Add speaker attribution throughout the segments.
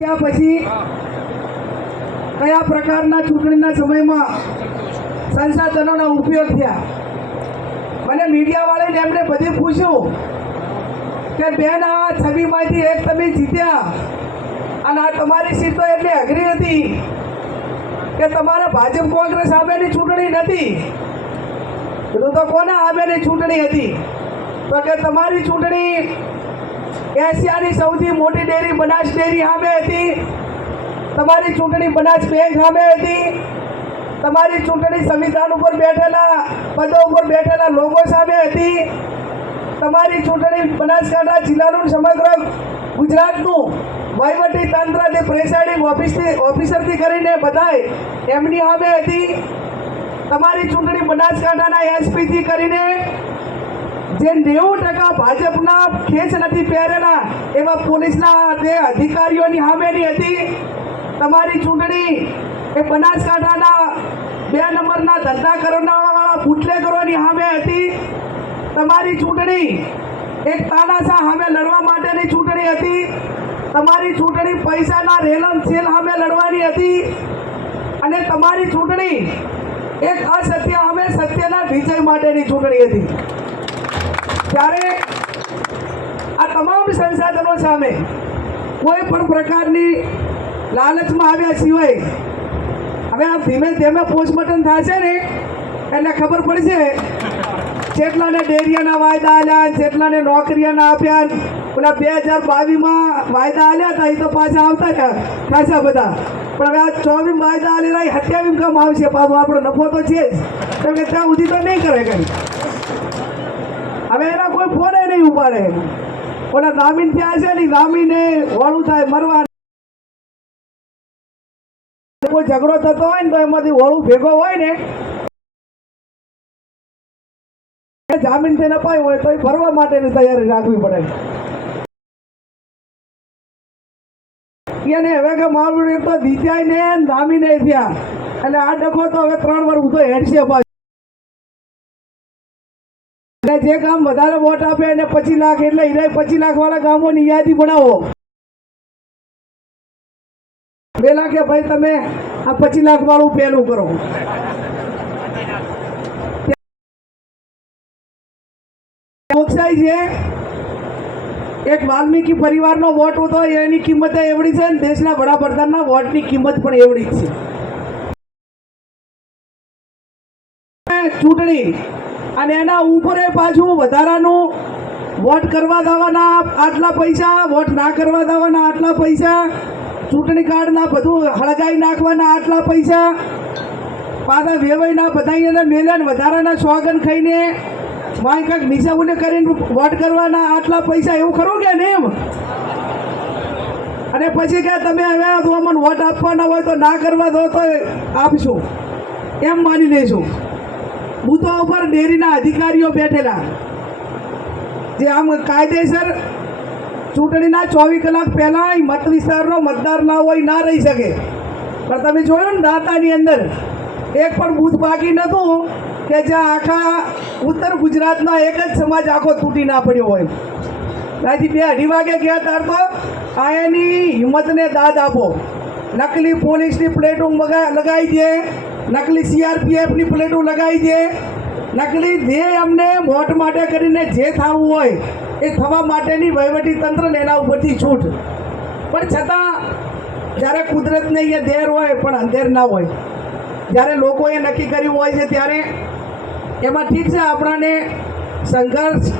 Speaker 1: ત્યાં પછી કયા પ્રકારના ચૂંટણીના સમયમાં સંસાધનોનો ઉપયોગ થયા? મને મીડિયાવાળાને એમને બધે પૂછ્યું કે, બેન, આ છબીમાંથી એક તમે જીત્યા અને આ તમારી સીટ તો એટલી અઘરી હતી કે તમારા ભાજપ કોંગ્રેસ સામેની ચૂંટણી નથી. તો કોના સામેની ચૂંટણી હતી? તો કે, તમારી ચૂંટણી એશિયાની સૌથી મોટી ડેરી બનાસ ડેરી સામે હતી. તમારી ચૂંટણી બનાસ બેંક સામે હતી. તમારી ચૂંટણી સંવિધાન ઉપર બેઠેલા, પદો ઉપર બેઠેલા લોકો સામે હતી. તમારી ચૂંટણી બનાસકાંઠા જિલ્લાનું સમગ્ર ગુજરાતનું વહીવટી તંત્ર જે પ્રેસાઇડિંગ ઓફિસથી, ઓફિસરથી કરીને બધાય એમની સામે હતી. તમારી ચૂંટણી બનાસકાંઠાના એસપીથી કરીને જે નેવું ટકા ભાજપના ખેંચ નથી પહેરેલા, એવા પોલીસના જે અધિકારીઓની સામેની હતી, તમારી ચૂંટણી એ બનાસકાંઠાના બે નંબરના ધંધા કરનારાવાળા બુટલેગરોની સામે હતી. તમારી ચૂંટણી એક તાનાશા સામે લડવા માટેની ચૂંટણી હતી. તમારી ચૂંટણી પૈસાના રેલમ સેલ સામે લડવાની હતી. અને તમારી ચૂંટણી એક અસત્ય સામે સત્યના વિજય માટેની ચૂંટણી હતી. ત્યારે આ તમામ સંસાધનો સામે કોઈ પણ પ્રકારની લાલચમાં આવ્યા સિવાય હવે આ ધીમે ધીમે પોસ્ટમોર્ટમ થશે ને એટલે ખબર પડશે જેટલાને ડેરિયાના વાયદા આલ્યા, જેટલાને નોકરીઓના આપ્યા પેલા બે હજાર બાવીસમાં વાયદા આલ્યા હતા, એ તો પાછા આવતા રહ્યા ખાસા બધા. પણ હવે આ ચોવીસ વાયદા આલેલા સત્યાવીસ કામ આવશે, પાછું આપણો નફો તો છે જ. કેમ કે ત્યાં સુધી તો નહીં કરે કંઈ. હવે એના કોઈ ફોને નહીં ઉપાડે. ઓલા દામીન ત્યાં છે ને દામીને વાળું થાય મરવા કોઈ ઝઘડો થતો હોય ને તો એમાંથી વળું ભેગો હોય ને જામીન થઈને અપાયું હોય તો એ ભરવા માટેની તૈયારી રાખવી પડે. એને હવે કે મારું એક તો દીત્યાય ને જામીને થયા. એટલે આ ડખો તો હવે ત્રણ વાર ઊભો હેડશે પાછો. અને જે ગામ વધારે વોટ આપે એને પચીસ લાખ એટલે હિરાય પચીસ લાખ વાળા ગામોની યાદી બનાવો. બે લાખે ભાઈ તમે આ પચીસ લાખ વાળું પહેલું કરો. લોકશાહી છે. એક વાલ્મીકી પરિવારનો વોટ હતો, એની કિંમત એવડી છે ને દેશના વડાપ્રધાનના વોટની કિંમત પણ એવડી છે. ચૂંટણી અને એના ઉપર પાછું વધારાનું વોટ કરવા દેવાના આટલા પૈસા, વોટ ના કરવા દેવાના આટલા પૈસા, ચૂંટણી કાર્ડના બધું હળગાઈ નાખવાના આટલા પૈસા, પાછા વેવાઈના બધા એને મેલ્યા વધારાના સોગન ખાઈને વાંય કાંઈક નિશાઉને કરીને વોટ કરવાના આટલા પૈસા, એવું ખરું કે ને એમ? અને પછી કે તમે હવે અમને વોટ આપવાના હોય તો ના કરવા દો તો આપશું. એમ માની લેશું. બૂથો ઉપર ડેરીના અધિકારીઓ બેઠેલા. જે આમ કાયદેસર ચૂંટણીના ચોવીસ કલાક પહેલાં મત વિસ્તારનો મતદાર ના હોય, ના રહી શકે. પણ તમે જોયું ને દાંતાની અંદર, એક પણ બૂથ બાકી નહોતું કે જ્યાં આખા ઉત્તર ગુજરાતના એક જ સમાજ આખો તૂટી ના પડ્યો હોય. ત્યાંથી બે અઢી વાગે ગયા ત્યાર તો આ હિંમતને દાદ આપો. નકલી પોલીસની પ્લેટો લગાવી દે. નકલી સીઆરપીએફની પ્લેટો લગાવી દે. નકલી ધ્યેય અમને વોટ માટે કરીને જે થવું હોય એ થવા માટેની વહીવટી તંત્રને એના ઉપરથી છૂટ. પણ છતાં, જ્યારે કુદરતને અહીંયા દેર હોય, પણ અંધેર ના હોય. જ્યારે લોકોએ નક્કી કર્યું હોય છે ત્યારે, એમાં ઠીક છે, આપણાને સંઘર્ષ,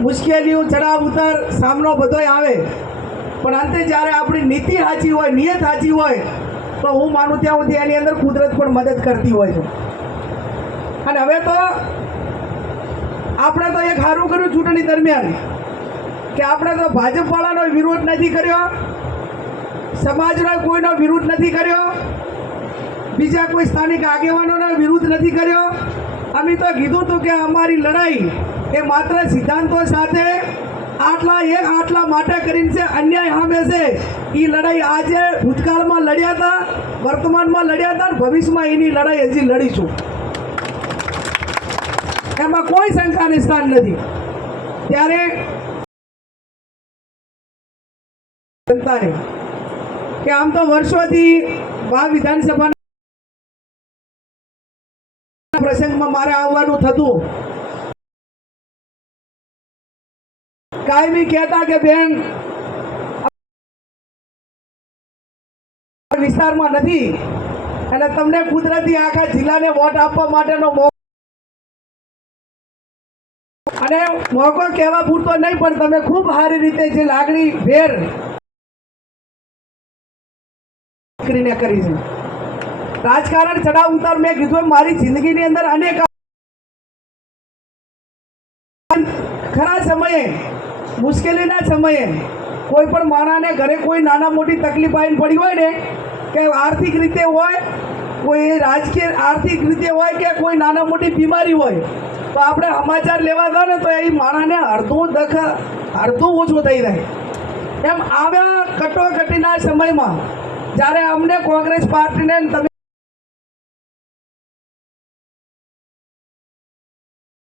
Speaker 1: મુશ્કેલીઓ ચડાવ ઉતાર, સામનો બધોય આવે. પણ અંતે જ્યારે આપણી નીતિ સાચી હોય, નિયત સાચી હોય તો હું માનું ત્યાં સુધી એની અંદર કુદરત પણ મદદ કરતી હોય છે. અને હવે તો આપણે તો એક સારું કર્યું ચૂંટણી દરમિયાન કે આપણે તો ભાજપવાળાનો વિરોધ નથી કર્યો, સમાજનો કોઈનો વિરોધ નથી કર્યો, બીજા કોઈ સ્થાનિક આગેવાનોનો વિરોધ નથી કર્યો. અમે તો કીધું હતું કે અમારી લડાઈ એ માત્ર સિદ્ધાંતો સાથે આટલા એક આટલા માટે કરીને છે, અન્યાય સામે છે. એ લડાઈ આજે ભૂતકાળમાં લડ્યા હતા, વર્તમાનમાં લડ્યા હતા ભવિષ્યમાં એની લડાઈ હજી લડીશું. એમાં કોઈ શંકાને સ્થાન નથી. ત્યારે જનતાને કે આમ તો વર્ષોથી વા વિધાનસભાના પ્રસંગમાં મારે આવવાનું થતું. કાયમી કહેતા કે બેન વિસ્તારમાં નથી. અને તમને કુદરતી આખા જિલ્લાને વોટ આપવા માટેનો મોકો અને મોકો કહેવા પૂરતો નહીં, પણ તમે ખૂબ સારી રીતે જે લાગણી ભેર કરીને કરી છે. રાજકારણ ચડાવ ઉતાર મેં કીધું મારી જિંદગીની અંદર અનેક ખરા સમયે મુશ્કેલીના સમયે કોઈ પણ માણાને ઘરે કોઈ નાના મોટી તકલીફ આવીને પડી હોય ને, કે આર્થિક રીતે હોય, કોઈ રાજકીય આર્થિક રીતે હોય કે કોઈ નાના મોટી બીમારી હોય, તો આપણે સમાચાર લેવા ગયો ને તો એ માણાને અડધું દખ, અડધું ઓછું થઈ જાય એમ આવ્યા કટોકટીના સમયમાં જ્યારે અમને કોંગ્રેસ પાર્ટીને તમે